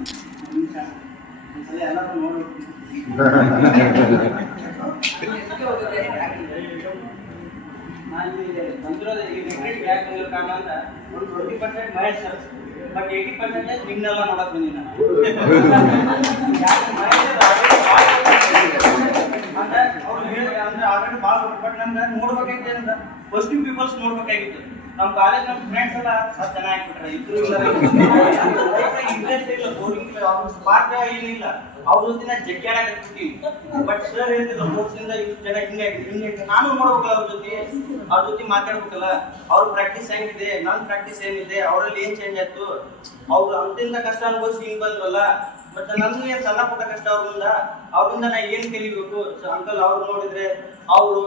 ಒಂದ್ಸಲ ಎಲ್ಲರೂ ನೋಡಿ ನಾನು ಇಲ್ಲಿ ಬಂದಿರೋದು ಈ ರಿಗ್ರೆಟ್ ಯಾಕೆ ಬಂದಿರೋ ಕಾರಣ ಅಂದ್ರೆ ಒಂದು 20% ಮಹೇಶ್ ಸರ್ ಬಟ್ 80% ನಿಮ್ನೆಲ್ಲ ನೋಡಕ್ ಬಂದಿನಿ ನಾನು ಅಂದ್ರೆ ಅವ್ರು ಹೇಳಿದ್ರೆ ಅಂದ್ರೆ ಆಲ್ರೆಡಿ ಭಾಳ ಬಟ್ ನಮ್ಗೆ ನೋಡ್ಬೇಕಾಗಿತ್ತು ಅಂದ್ರೆ ಪಾಸಿಟಿವ್ ಪೀಪಲ್ಸ್ ನೋಡ್ಬೇಕಾಗಿತ್ತು. ನಮ್ಮ ಕಾಲೇಜ್ ನಮ್ಮ ಫ್ರೆಂಡ್ಸ್ ಎಲ್ಲ ಚೆನ್ನಾಗಿಬಿಟ್ರೆ ಇದ್ರು ಇಂಟ್ರೆಸ್ಟ್ ಇಲ್ಲ ಬೋರಿಂಗ್ ಅವ್ರ ಸ್ಪಾಟ್ ಏನಿಲ್ಲ ಅವ್ರ ಜೊತೆ ಜಗ್ಗಾಡಕತ್ತೀವಿ. ಬಟ್ ಸರ್ ಹೇಳ್ತಿಲ್ಲ ಕೋರ್ಸಿಂದ ಇಷ್ಟು ಜನ ಹಿಂಗೆ ನಾನು ನೋಡ್ಬೇಕಲ್ಲ ಅವ್ರ ಜೊತೆ ಮಾತಾಡ್ಬೇಕಲ್ಲ. ಅವ್ರ ಪ್ರಾಕ್ಟೀಸ್ ಹೆಂಗಿದೆ, ನನ್ನ ಪ್ರಾಕ್ಟೀಸ್ ಏನಿದೆ, ಅವರಲ್ಲಿ ಏನ್ ಚೇಂಜ್ ಆಯ್ತು, ಅವ್ರು ಅಂತಿಂತ ಕಷ್ಟ ಅನ್ಭವಿಸಿ ಹಿಂಗ್ ಬಂದ್ರಲ್ಲ. ಬಟ್ ನನ್ಗೆ ಏನ್ ಸಣ್ಣ ಪುಟ್ಟ ಕಷ್ಟ ಅವ್ರಿಂದ ನಾ ಏನ್ ಕಲಿಬೇಕು. ಅಂಕಲ್ ಅವ್ರು ನೋಡಿದ್ರೆ ಅವರು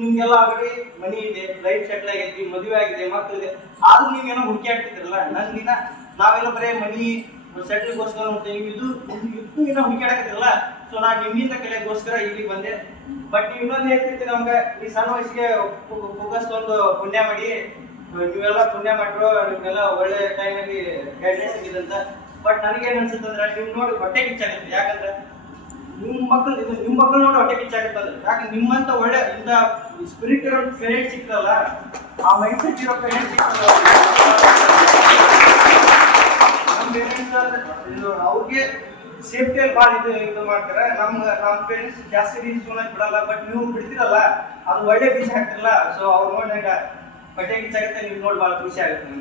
ನಿಮ್ಗೆಲ್ಲ ಆಲ್ರೆಡಿ ಮನಿ ಇದೆ, ಲೈಫ್ ಸೆಟ್ಲ್ ಆಗೈತಿ, ಮದುವೆ ಆಗಿದೆ, ಮಕ್ಕಳಿದೆ, ಆದ್ರೂ ನೀವೇನೋ ಹುಡುಕಿ ಆಗ್ತಿದ್ರಲ್ಲ. ನನ್ಗಿನ ನಾವೆಲ್ಲ ಬರೇ ಮನಿ ಸೆಟ್ಲ್ಗೋಸ್ಕರ ನೋಡ್ತೀವಿ, ಇದು ಏನೋ ಹುಡುಕಾಡಕತ್ತಿರಲ್ಲ. ಸೊ ನಾ ನಿಮ್ಮಿಂದ ಕಲಿಯೋಕ್ಕೋಸ್ಕರ ಇಲ್ಲಿ ಬಂದೆ. ಬಟ್ ನೀವು ಇನ್ನೊಂದು ಹೇಳ್ತಿರ್ತೀರಿ ನಮ್ಗೆ ಈ ಸಣ್ಣ ವಯಸ್ಸಿಗೆ ಫೋಕಸ್ ಒಂದು ಪುಣ್ಯ ಮಾಡಿ, ನೀವೆಲ್ಲ ಪುಣ್ಯ ಮಾಡ್ರು, ನಿಮ್ಗೆಲ್ಲ ಒಳ್ಳೆ ಟೈಮಲ್ಲಿ ಗೈಡೆನ್ಸ್ ಸಿಗಿದೆ ಅಂತ. ಬಟ್ ನನಗೇನು ಅನ್ಸುತ್ತೆ ಅಂದ್ರೆ ನೀವು ನೋಡಿ ಹೊಟ್ಟೆ ಕಿಚ್ಚಾಗುತ್ತೆ. ಯಾಕಂದ್ರೆ ನಿಮ್ಮ ಮಕ್ಕಳು ನೋಡಿ ಹೊಟ್ಟೆ ಕಿಚ್ಚಾಗುತ್ತೆ ಅಂದ್ರೆ ಯಾಕಂದ್ರೆ ನಿಮ್ಮಂತ ಒಳ್ಳೆ ಇಂಥ ಸ್ಪಿರಿಟ್ ಇರೋ ಪೇರೆಂಟ್ಸ್ ಸಿಕ್ತಲ್ಲ, ಆ ಮೈಂಡ್ ಸೆಟ್ ಇರೋ ಪೇರೆಂಟ್ಸ್ ಸಿಕ್ತಲ್ಲ, ನಮ್ಮ ಪೇರೆಂಟ್ಸ್ ಅವ್ರಿಗೆ ಸೇಫ್ಟಿಯಲ್ಲಿ ಭಾಳ ಇದು ಮಾಡ್ತಾರೆ. ನಮ್ಮ ಪೇರೆಂಟ್ಸ್ ಜಾಸ್ತಿ ರೀಲ್ಸ್ ನೋಡಕ್ ಬಿಡಲ್ಲ. ಬಟ್ ನೀವು ಬಿಡ್ತಿರಲ್ಲ, ಅದು ಒಳ್ಳೆ ಬೀಜ ಹಾಕ್ತಿರಲ್ಲ. ಸೊ ಅವ್ರು ನೋಡಿ ಹೊಟ್ಟೆ ಕಿಚ್ಚಾಗುತ್ತೆ, ನೀವು ನೋಡಿ ಭಾಳ ಖುಷಿ ಆಗುತ್ತೆ.